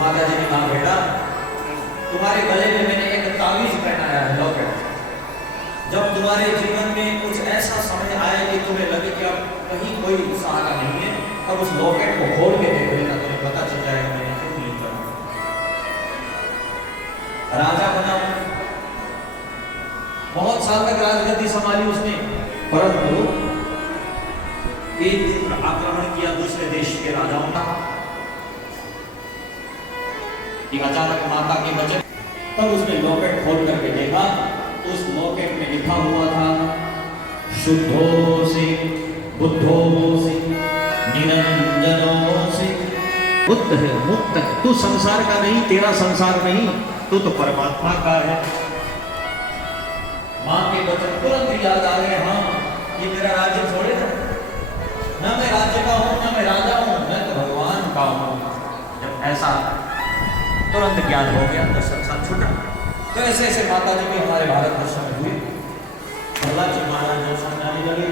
माता जी ने कहा बेटा तुम्हारे गले में मैंने एक तावीज पहनाया है लॉकेट। जब तुम्हारे जीवन में कुछ ऐसा समय आए कि तुम्हें लगे कि अब कहीं कोई सहारा नहीं है, अब उस लॉकेट को खोल के देख लेना, तुम्हें पता चल जाएगा मैंने क्यों नहीं करा। राजा बना, बहुत साल तक राजगद्दी संभाली उसने, परंतु एक दिन आक्रमण किया दूसरे देश के राजाओं का, कि अचानक माता के वचन, तब उसने लॉकेट खोल करके देखा, उस लॉकेट में लिखा हुआ था शुद्धोऽसि बुद्धोऽसि निरंजनोऽसि। बुद्ध है, मुक्त है, तू संसार का नहीं, तेरा संसार नहीं, तू तो परमात्मा का है। मां के वचन तुरंत याद आ गए, हाँ ये मेरा राज्य छोड़े ना मैं राज्य का हूं ना मैं राजा हूं, मैं तो भगवान का हूं। जब ऐसा तुरंत ज्ञान हो गया तो संसार छूटा। तो ऐसे ऐसे माता जी भी हमारे भारत वर्ष में हुई। प्रहलाद जी महाराज जो समझाने लगे,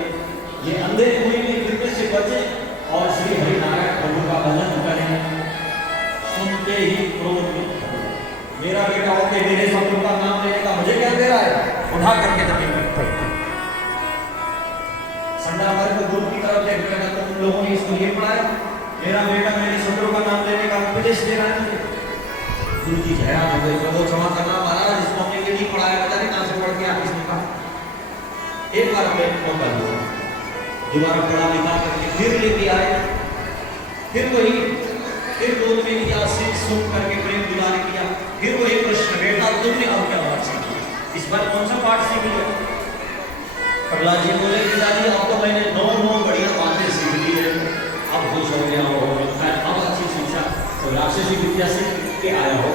ये अंधे हुई में गिरने से बचे और श्री हरि नारायण प्रभु का भजन करें। सुनते ही क्रोध में, मेरा बेटा होके मेरे शत्रु का नाम लेने का मुझे क्या दे रहा है, उठा करके जमीन में फेंक दे। संडावर को गुरु की तरफ देख रहा था, तुम लोगों ने इसको ये पढ़ाया, मेरा बेटा मेरे शत्रु का नाम लेने का उपदेश दे रहा है मुझे। गुरु जी हैरान हो गए, प्रभु क्षमा करना महाराज, इसको हमने ये नहीं पढ़ाया, पता नहीं कहां से पढ़ के आप इसने कहा। एक बार मैं मौका दिया, दोबारा पढ़ा लिखा करके फिर लेके आए, फिर वही, फिर बोल में किया, सिर्फ सुन करके प्रेम दुलार किया, फिर वही प्रश्न, बेटा तुमने अब क्या बात सीखी, इस बार कौन सा पाठ सीख लिया। प्रहलाद जी बोले पिताजी अब तो मैंने 9 बढ़िया बातें सीख ली है, अब खुश हो गया हो, अब अच्छी शिक्षा, तो राक्षसी विद्या सीख के आया हो।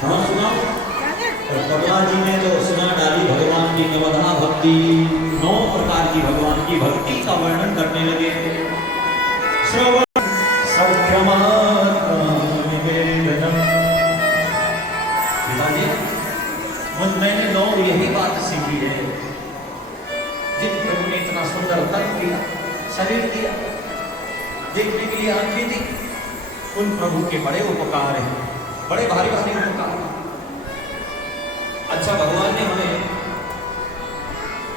हाँ सुनाओ। और प्रहलाद जी ने तो सुना डाली भगवान की नवधा भक्ति, 9 प्रकार की भगवान की भक्ति का वर्णन करने लगे। श्रवण सौख्यमात्मा निवेदनम। पिताजी मैंने 9 यही बात सीखी है, जिन प्रभु ने इतना सुंदर तन दिया, शरीर दिया, देखने के लिए आंखें दी, उन प्रभु के बड़े उपकार हैं, बड़े भारी भारी उपकार। अच्छा भगवान ने हमें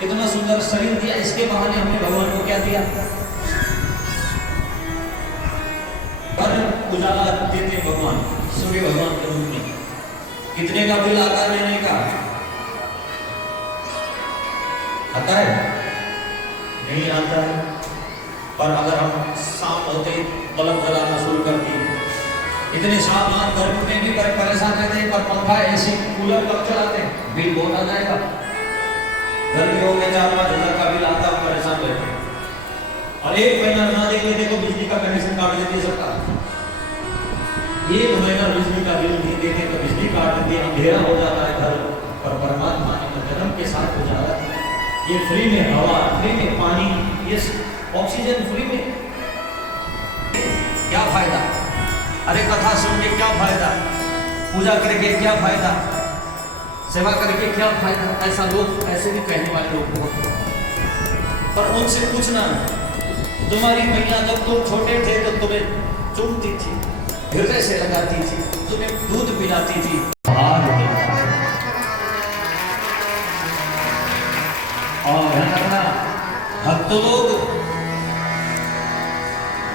इतना सुंदर शरीर दिया, इसके बहाने हमने भगवान को क्या दिया, उजाला देते भगवान, सूर्य भगवान के रूप में। कितने का बिल आता लेने का, आता है नहीं आता है। पर अगर हम शाम होते बल्ब जलाना शुरू कर दिए, इतने सामान घर में भी परेशान रहते हैं, पर पंखा एसी कूलर कब चलाते हैं, बिल बहुत आ जाएगा। गर्मियों में 4-5 हजार का बिल आता है, परेशान रहते हैं। और एक महीना ना देख लेते तो बिजली का कनेक्शन काट देती है सरकार। एक महीना बिजली का बिल नहीं देते तो बिजली काट देती है, अंधेरा हो जाता है घर। पर परमात्मा ने जन्म के साथ उजाला दिया, ये फ्री में हवा, फ्री में पानी, ये ऑक्सीजन फ्री में। क्या फायदा, अरे कथा सुन के क्या फायदा, पूजा करके क्या फायदा, सेवा करके क्या फायदा। ऐसा लोग, ऐसे भी कहने वाले लोग बहुत, पर उनसे पूछना, तुम्हारी मैया जब तुम छोटे थे तो तुम्हें चूमती थी, हृदय से लगाती थी, तुम्हें दूध पिलाती थी, और भक्त लोग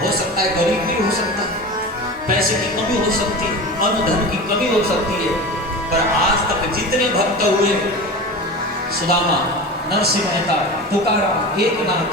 हो सकता है गरीब भी हो सकता है, पैसे की कमी हो सकती है, अन्न धन की कमी हो सकती है, पर आज तक जितने भक्त हुए, सुदामा, नरसिंह मेहता, तुकाराम, एकनाथ,